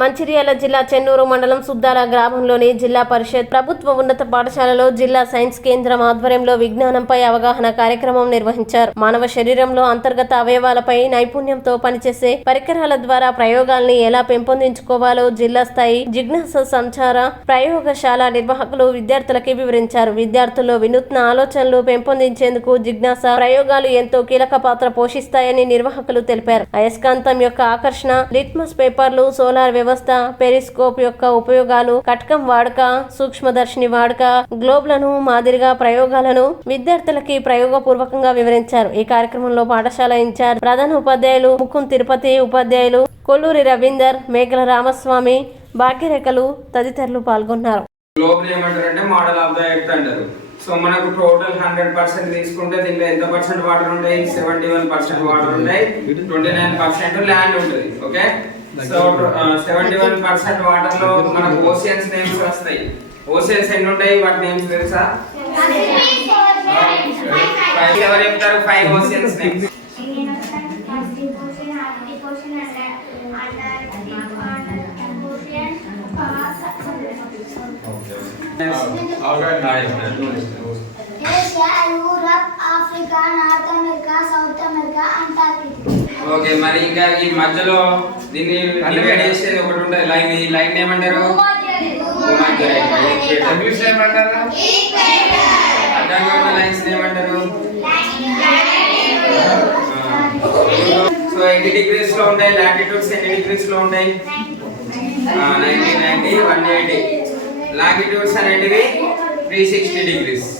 మంచిర్యాల జిల్లా చెన్నూరు మండలం సుద్దాల గ్రామంలోని జిల్లా పరిషత్ ప్రభుత్వ ఉన్నత పాఠశాలలో జిల్లా సైన్స్ కేంద్రం ఆధ్వర్యంలో విజ్ఞానంపై అవగాహన కార్యక్రమం నిర్వహించారు. మానవ శరీరంలో అంతర్గత అవయవాలపై నైపుణ్యంతో పనిచేసే పరికరాల ద్వారా ప్రయోగాల్ని ఎలా పెంపొందించుకోవాలో జిల్లా స్థాయి జిజ్ఞాస సంచార ప్రయోగశాల నిర్వాహకులు విద్యార్థులకి వివరించారు. విద్యార్థుల్లో వినూత్న ఆలోచనలు పెంపొందించేందుకు జిజ్ఞాస ప్రయోగాలు ఎంతో కీలక పాత్ర పోషిస్తాయని నిర్వాహకులు తెలిపారు. అయస్కాంతం యొక్క ఆకర్షణ, లిట్మస్ పేపర్లు, సోలార్ వ్యవస్థ, పెరిస్కోప్ యొక్క ఉపయోగాలు, కటకం వాడక, సూక్ష్మదర్శిని వాడక, గ్లోబ్లను మాదిరిగా ప్రయోగాలను విద్యార్థులకి ప్రయోగపూర్వకంగా వివరించారు. ఈ కార్యక్రమంలో పాఠశాల ఇన్ఛార్జ్ ప్రధాన ఉపాధ్యాయులు ముకుంద్ తిరుపతి, ఉపాధ్యాయులు కొల్లూరి రవీందర్, మేకల రామస్వామి, భాగ్యరేఖలు తదితరులు పాల్గొన్నారు. గ్లోబల్ ఏమంటారంటే మోడల్ ఆఫ్ ద ఎర్త్ అంటారు. సో మనకు టోటల్ 100% తీసుకుంటే దీంట్లో ఎంత పర్సెంట్ వాటర్ ఉంటాయి? 71% వాటర్ ఉంటాయి, 29% ల్యాండ్ ఉంటుంది. ఓకే, సో 71% వాటర్ లో మనకు ఓషియన్స్ నేమ్స్ వస్తాయి. ఓషియన్స్ ఎన్ని ఉంటాయి? వాటి నేమ్స్ తెలుసా? ఎవరు చెప్తారు? 5 ఓషియన్స్ నేమ్స్. ఓకే, మరి ఇంకా ఈ మధ్యలో దీన్ని డివైడ్ చేసేది ఒకటి ఉంటుంది. లైన్, ఈ లైన్ ఏమంటారు? ఇంగ్లీష్ ఏమంటారు? అడ్డంగా ఉన్న లైన్స్ ఏమంటారు? సో ఎన్ని డిగ్రీస్ లో ఉంటాయి? లాటిట్యూడ్స్ ఎన్ని డిగ్రీస్ లో ఉంటాయి? 90, 180. లాంగిట్యూడ్స్ అనేటివి 360 డిగ్రీస్.